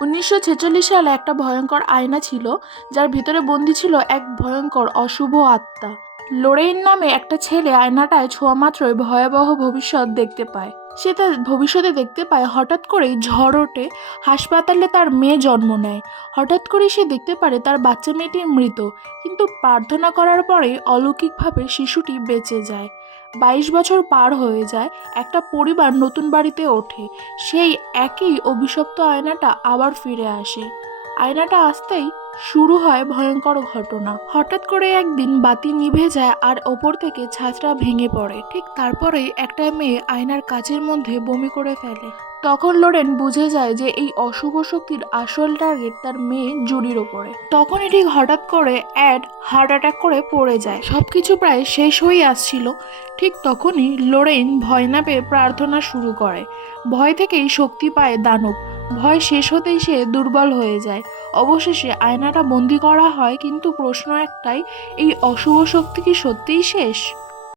1946 সালে একটা ভয়ঙ্কর আয়না ছিল, যার ভিতরে বন্দি ছিল এক ভয়ঙ্কর অশুভ আত্মা। লোরেইন নামে একটা ছেলে আয়নাটায় ছোঁয়া মাত্রই ভয়াবহ ভবিষ্যৎ দেখতে পায়। সে তার ভবিষ্যতে দেখতে পায় হঠাৎ করেই ঝড় ওঠে, হাসপাতালে তার মেয়ে জন্ম নেয়। হঠাৎ করেই সে দেখতে পারে তার বাচ্চা মেয়েটি মৃত, কিন্তু প্রার্থনা করার পরেই অলৌকিকভাবে শিশুটি বেঁচে যায়। 22 বছর পার হয়ে যায়, একটা পরিবার নতুন বাড়িতে ওঠে। সেই একই অভিশপ্ত আয়নাটা আবার ফিরে আসে। আয়নাটা আসতেই শুরু হয় ভয়ঙ্কর ঘটনা। হঠাৎ করে একদিন বাতি নিভে যায় আর ওপর থেকে ছাদটা ভেঙে পড়ে। ঠিক তারপরেই একটা মেয়ে আয়নার কাচের মধ্যে বমি করে ফেলে। তখন লোরেন বুঝে যায় যে এই অশুভ শক্তির আসল টার্গেট তার মেয়ে জুডির ওপরে। তখনই ঠিক হঠাৎ করে অ্যাড হার্ট অ্যাটাক করে পড়ে যায়। সবকিছু প্রায় শেষ হয়ে আসছিল। ঠিক তখনই লোরেন ভয় না পেয়ে প্রার্থনা শুরু করে। ভয় থেকেই শক্তি পায় দানব। ভয় শেষ হতেই সে দুর্বল হয়ে যায়। অবশেষে আয়নাটা বন্দি করা হয়, কিন্তু প্রশ্ন একটাই, এই অশুভ শক্তি কি সত্যিই শেষ?